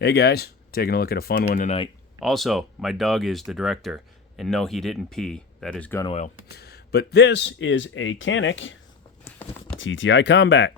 Hey guys, taking a look at a fun one tonight. Also, my dog is the director, and no, he didn't pee. That is gun oil. But this is a Canik TTI Combat.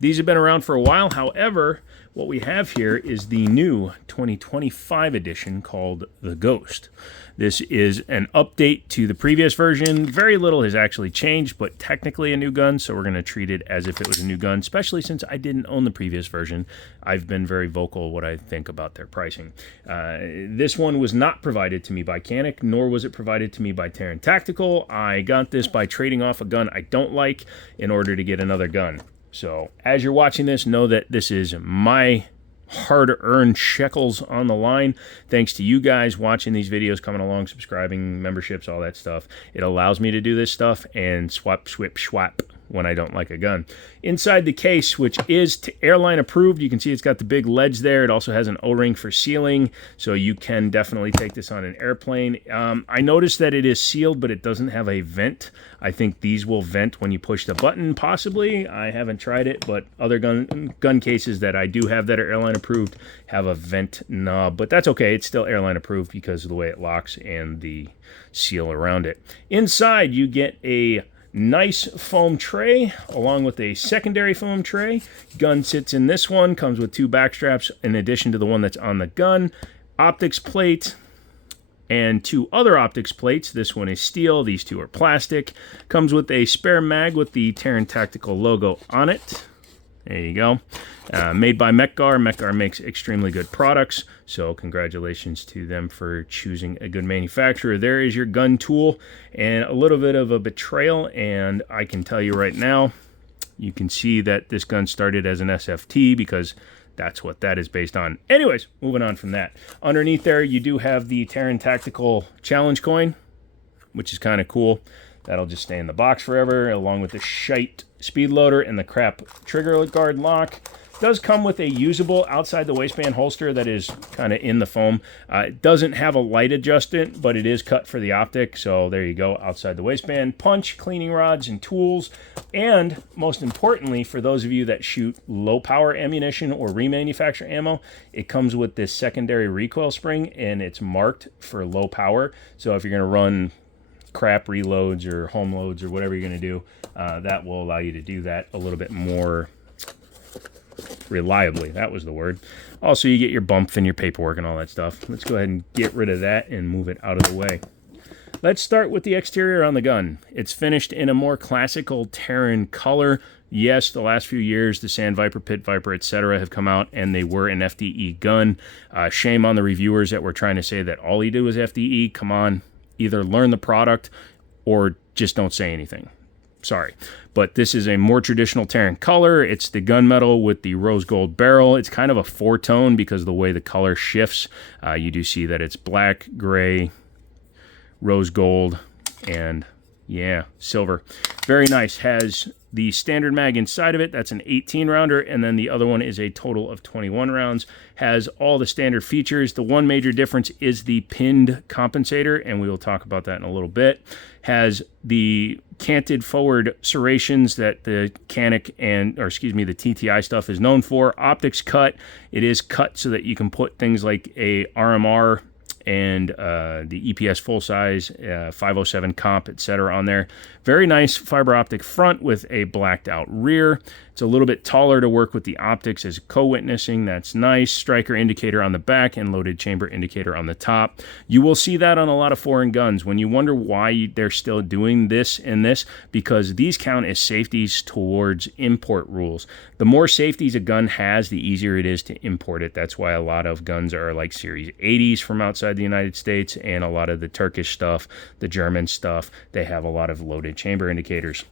These have been around for a while. However, what we have here is the new 2025 edition called the Ghost. This is an update to the previous version. Very little has actually changed, but technically a new gun, so we're going to treat it as if it was a new gun, especially since I didn't own the previous version. I've been very vocal what I think about their pricing. This one was not provided to me by Canik, nor was it provided to me by Taran Tactical. I got this by trading off a gun I don't like in order to get another gun. So as you're watching this, know that this is my hard-earned shekels on the line. Thanks to you guys watching these videos, coming along, subscribing, memberships, all that stuff. It allows me to do this stuff and swap, swip, swap when I don't like a gun. Inside the case, which is airline approved, you can see it's got the big ledge there. It also has an O-ring for sealing, so you can definitely take this on an airplane. I noticed that it is sealed, but it doesn't have a vent. I think these will vent when you push the button, possibly. I haven't tried it, but other gun cases that I do have that are airline approved have a vent knob, but that's okay. It's still airline approved because of the way it locks and the seal around it. Inside, you get a nice foam tray along with a secondary foam tray. Gun sits in this one, comes with two back straps in addition to the one that's on the gun. Optics plate and two other optics plates. This one is steel, these two are plastic. Comes with a spare mag with the Taran Tactical logo on it. There you go. Made by Mec-Gar. Mec-Gar makes extremely good products, so congratulations to them for choosing a good manufacturer. There is your gun tool, and a little bit of a betrayal, and I can tell you right now, you can see that this gun started as an SFT because that's what that is based on. Anyways, moving on from that. Underneath there, you do have the Taran Tactical Challenge coin, which is kind of cool. That'll just stay in the box forever, along with the shite speed loader and the crap trigger guard lock. Does come with a usable outside the waistband holster that is kind of in the foam. It doesn't have a light adjustment, but it is cut for the optic, so there you go, outside the waistband. Punch, cleaning rods, and tools. And most importantly, for those of you that shoot low power ammunition or remanufacture ammo, it comes with this secondary recoil spring, and it's marked for low power. So if you're going to run crap reloads or home loads or whatever you're going to do, that will allow you to do that a little bit more reliably. That was the word. Also, you get your bump and your paperwork and all that stuff. Let's go ahead and get rid of that and move it out of the way. Let's start with the exterior on the gun. It's finished in a more classical Taran color. Yes, the last few years, the Sand Viper, Pit Viper, etc. have come out, and they were an FDE gun. Shame on the reviewers that were trying to say that all you do is FDE. Come on. Either learn the product or just don't say anything. Sorry. But this is a more traditional Taran color. It's the gunmetal with the rose gold barrel. It's kind of a four-tone because of the way the color shifts. You do see that it's black, gray, rose gold, and yeah, silver. Very nice. Has the standard mag inside of it. That's an 18-rounder, and then the other one is a total of 21 rounds. Has all the standard features. The one major difference is the pinned compensator, and we will talk about that in a little bit. Has the canted forward serrations that the Canik the TTI stuff is known for. Optics cut. It is cut so that you can put things like a RMR and the EPS full size, 507 comp, etc. on there. Very nice fiber optic front with a blacked out rear. It's a little bit taller to work with the optics as co-witnessing. That's nice. Striker indicator on the back and loaded chamber indicator on the top. You will see that on a lot of foreign guns. When you wonder why they're still doing this and this, because these count as safeties towards import rules. The more safeties a gun has, the easier it is to import it. That's why a lot of guns are like Series 80s from outside the United States, and a lot of the Turkish stuff, the German stuff, they have a lot of loaded chamber indicators.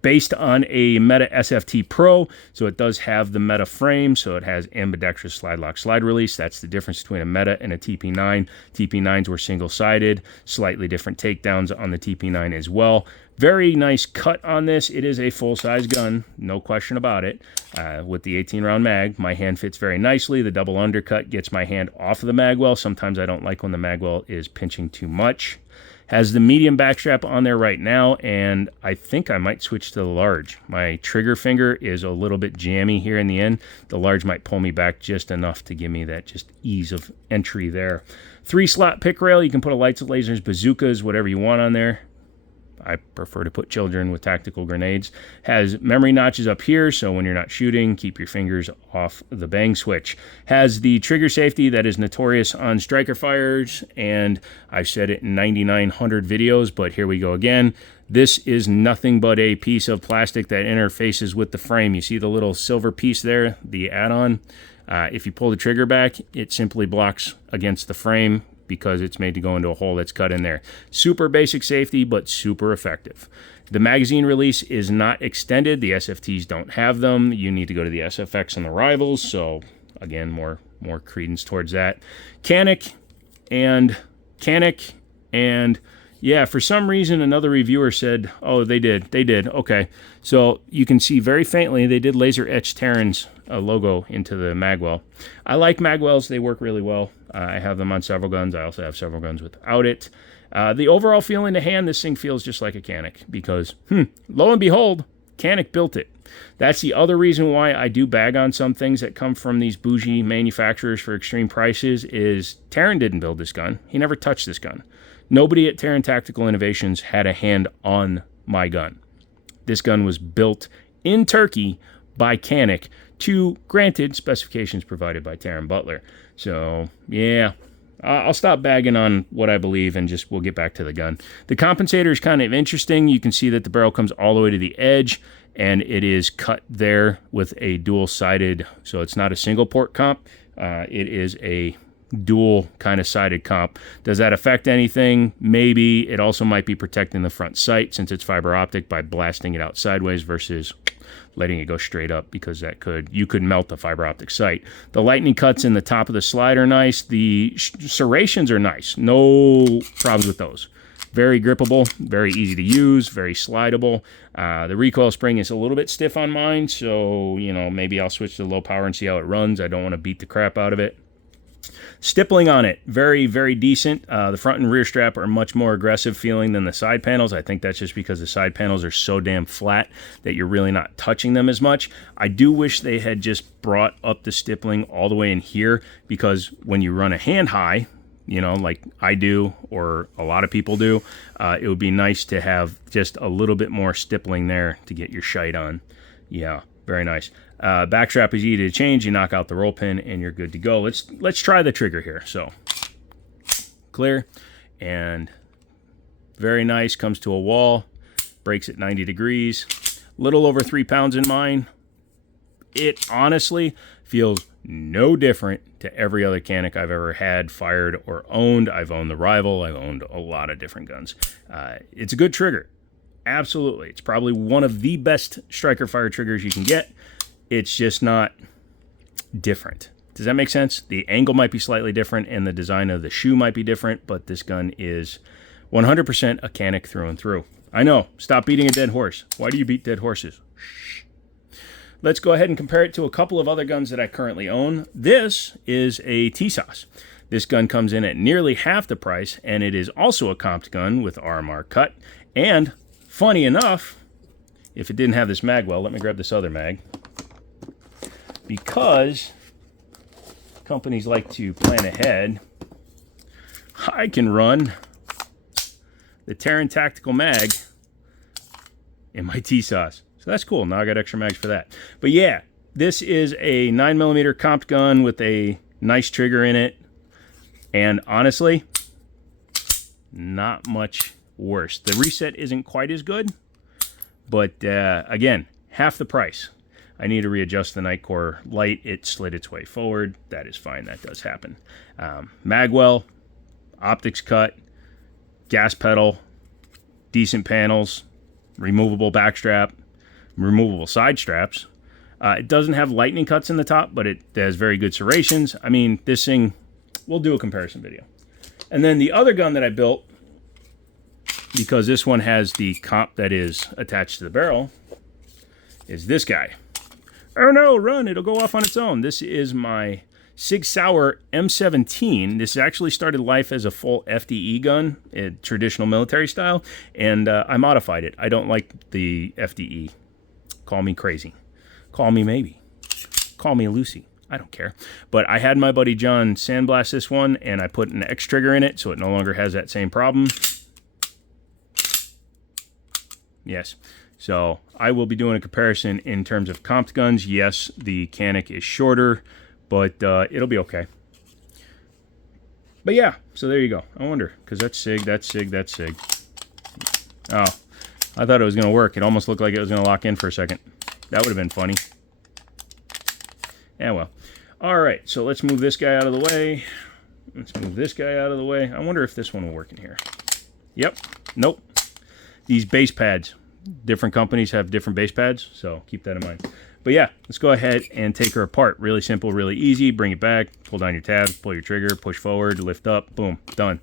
Based on a Meta SFT Pro, so it does have the Meta frame, so it has ambidextrous slide lock slide release. That's the difference between a Meta and a TP9. TP9s were single-sided, slightly different takedowns on the TP9 as well. Very nice cut on this. It is a full-size gun, no question about it. With the 18-round mag, my hand fits very nicely. The double undercut gets my hand off of the magwell. Sometimes I don't like when the magwell is pinching too much. Has the medium backstrap on there right now, and I think I might switch to the large. My trigger finger is a little bit jammy here in the end. The large might pull me back just enough to give me that just ease of entry there. 3-slot pick rail. You can put a lights, lasers, bazookas, whatever you want on there. I prefer to put children with tactical grenades. Has memory notches up here, so when you're not shooting, keep your fingers off the bang switch. Has the trigger safety that is notorious on striker fires, and I've said it in 9,900 videos, but here we go again. This is nothing but a piece of plastic that interfaces with the frame. You see the little silver piece there, the add-on? If you pull the trigger back, it simply blocks against the frame, because it's made to go into a hole that's cut in there. Super basic safety, but super effective. The magazine release is not extended. The SFTs don't have them. You need to go to the SFX and the Rivals, so again, more credence towards that. Canik and yeah, for some reason another reviewer said, oh, they did. Okay, so you can see very faintly they did laser etch Terran's logo into the magwell. I like magwells. They work really well. I have them on several guns. I also have several guns without it. The overall feel in the hand, this thing feels just like a Canik, because lo and behold, Canik built it. That's the other reason why I do bag on some things that come from these bougie manufacturers for extreme prices is Terran didn't build this gun. He never touched this gun. Nobody at Terran Tactical Innovations had a hand on my gun. This gun was built in Turkey by Canik to, granted, specifications provided by Terran Butler. So, yeah, I'll stop bagging on what I believe and we'll get back to the gun. The compensator is kind of interesting. You can see that the barrel comes all the way to the edge, and it is cut there with a dual-sided, so it's not a single-port comp. It is a dual kind of sided comp. Does that affect anything? Maybe. It also might be protecting the front sight since it's fiber optic by blasting it out sideways versus letting it go straight up, because you could melt the fiber optic sight. The lightning cuts in the top of the slide are nice. The serrations are nice. No problems with those. Very grippable, very easy to use, very slidable. The recoil spring is a little bit stiff on mine, so maybe I'll switch to low power and see how it runs. I don't want to beat the crap out of it. Stippling on it, very, very decent. The front and rear strap are much more aggressive feeling than the side panels. I think that's just because the side panels are so damn flat that you're really not touching them as much. I do wish they had just brought up the stippling all the way in here, because when you run a hand high, like I do, or a lot of people do, it would be nice to have just a little bit more stippling there to get your shite on. Yeah, very nice. Backstrap is easy to change. You knock out the roll pin and you're good to go. Let's try the trigger here. So clear and very nice. Comes to a wall, breaks at 90 degrees. Little over 3 pounds in mine. It honestly feels no different to every other Canik I've ever had, fired, or owned. I've owned the Rival. I've owned a lot of different guns. It's a good trigger. Absolutely. It's probably one of the best striker fire triggers you can get. It's just not different. Does that make sense? The angle might be slightly different and the design of the shoe might be different, but this gun is 100% a Canik through and through. I know. Stop beating a dead horse. Why do you beat dead horses? Shh. Let's go ahead and compare it to a couple of other guns that I currently own. This is a TSOS. This gun comes in at nearly half the price, and it is also a comped gun with RMR cut. And funny enough, if it didn't have this mag well, let me grab this other mag. Because companies like to plan ahead, I can run the Terran Tactical Mag in my TSOS. So that's cool. Now I got extra mags for that. But yeah, this is a 9mm comped gun with a nice trigger in it. And honestly, not much worse. The reset isn't quite as good, but again, half the price. I need to readjust the Nightcore light. It slid its way forward. That is fine. That does happen. Magwell, optics cut, gas pedal, decent panels, removable backstrap, removable side straps. It doesn't have lightning cuts in the top, but it has very good serrations. I mean, this thing, we'll do a comparison video. And then the other gun that I built, because this one has the comp that is attached to the barrel, is this guy. Oh no, run, it'll go off on its own. This is my Sig Sauer M17. This actually started life as a full FDE gun, a traditional military style, and I modified it. I don't like the FDE. Call me crazy. Call me maybe. Call me Lucy. I don't care. But I had my buddy John sandblast this one, and I put an X trigger in it, so it no longer has that same problem. Yes. So I will be doing a comparison in terms of comped guns. Yes, the Canik is shorter, but it'll be okay. But yeah, so there you go. I wonder, because that's SIG, that's SIG, that's SIG. Oh, I thought it was going to work. It almost looked like it was going to lock in for a second. That would have been funny. Yeah, well. All right, so let's move this guy out of the way. Let's move this guy out of the way. I wonder if this one will work in here. Yep. Nope. These base pads. Different companies have different base pads, so keep that in mind. But yeah, let's go ahead and take her apart. Really simple, really easy. Bring it back, pull down your tab, pull your trigger, push forward, lift up, boom, done.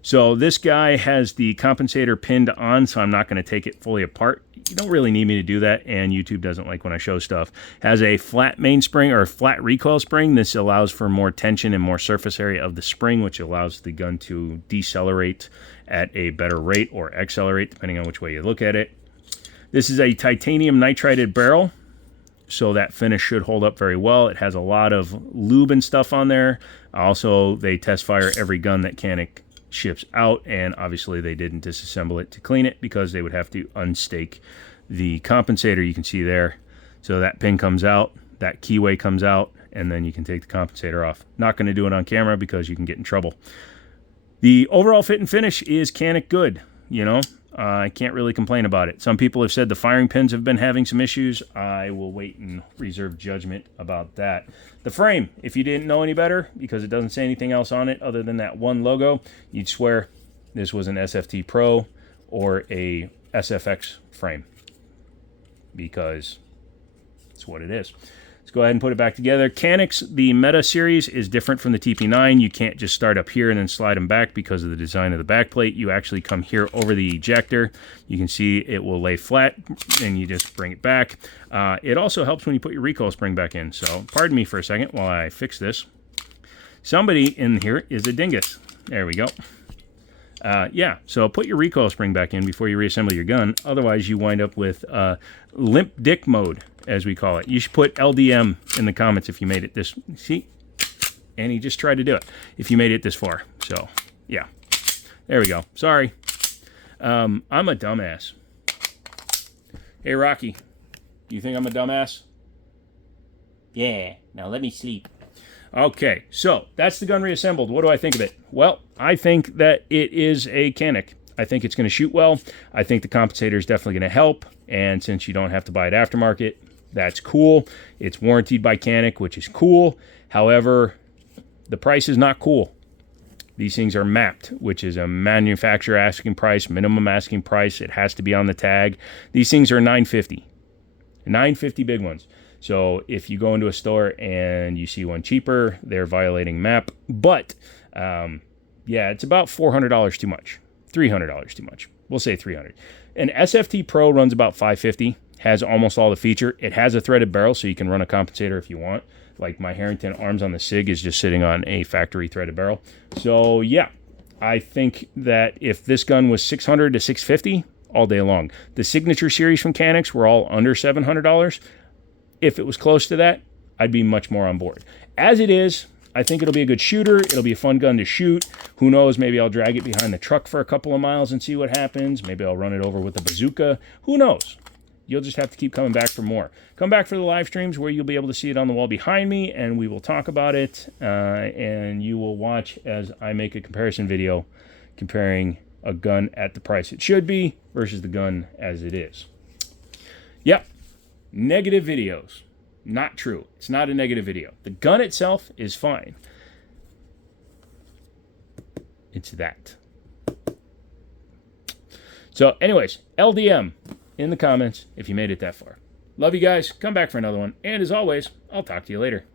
So this guy has the compensator pinned on, so I'm not going to take it fully apart. You don't really need me to do that, and YouTube doesn't like when I show stuff. Has a flat mainspring or a flat recoil spring. This allows for more tension and more surface area of the spring, which allows the gun to decelerate at a better rate or accelerate, depending on which way you look at it. This is a titanium nitrided barrel, so that finish should hold up very well. It has a lot of lube and stuff on there. Also, they test fire every gun that Canik ships out, and obviously they didn't disassemble it to clean it because they would have to unstake the compensator. You can see there. So that pin comes out, that keyway comes out, and then you can take the compensator off. Not going to do it on camera because you can get in trouble. The overall fit and finish is Canik good, you know. I can't really complain about it. Some people have said the firing pins have been having some issues. I will wait and reserve judgment about that. The frame, if you didn't know any better, because it doesn't say anything else on it other than that one logo, you'd swear this was an SFT Pro or a SFX frame, because it's what it is. Let's go ahead and put it back together. Canik's, the Meta series, is different from the TP9. You can't just start up here and then slide them back because of the design of the backplate. You actually come here over the ejector. You can see it will lay flat, and you just bring it back. It also helps when you put your recoil spring back in. So pardon me for a second while I fix this. Somebody in here is a dingus. There we go. Yeah, so put your recoil spring back in before you reassemble your gun. Otherwise, you wind up with limp dick mode, as we call it. You should put LDM in the comments if you made it this... See? And he just tried to do it. If you made it this far. So, yeah. There we go. Sorry. I'm a dumbass. Hey, Rocky. You think I'm a dumbass? Yeah, now let me sleep. Okay, so that's the gun reassembled. What do I think of it? Well, I think that it is a Canik. I think it's going to shoot well. I think the compensator is definitely going to help. And since you don't have to buy it aftermarket, that's cool. It's warranted by Canik, which is cool. However, the price is not cool. These things are mapped, which is a manufacturer asking price, minimum asking price. It has to be on the tag. These things are $950. $950 big ones. So if you go into a store and you see one cheaper, they're violating MAP. But, yeah, it's about $400 too much. $300 too much. We'll say $300. An SFT Pro runs about $550. Has almost all the feature. It has a threaded barrel, so you can run a compensator if you want. Like my Harrington Arms on the SIG is just sitting on a factory threaded barrel. So, yeah, I think that if this gun was $600 to $650 all day long. The Signature series from Canik were all under $700. If it was close to that, I'd be much more on board. As it is, I think it'll be a good shooter. It'll be a fun gun to shoot. Who knows, maybe I'll drag it behind the truck for a couple of miles and see what happens. Maybe I'll run it over with a bazooka. Who knows? You'll just have to keep coming back for more. Come back for the live streams where you'll be able to see it on the wall behind me, and we will talk about it, and you will watch as I make a comparison video comparing a gun at the price it should be versus the gun as it is. Yep. Negative videos. Not true. It's not a negative video. The gun itself is fine. It's that. So anyways, LDM in the comments if you made it that far. Love you guys. Come back for another one. And as always, I'll talk to you later.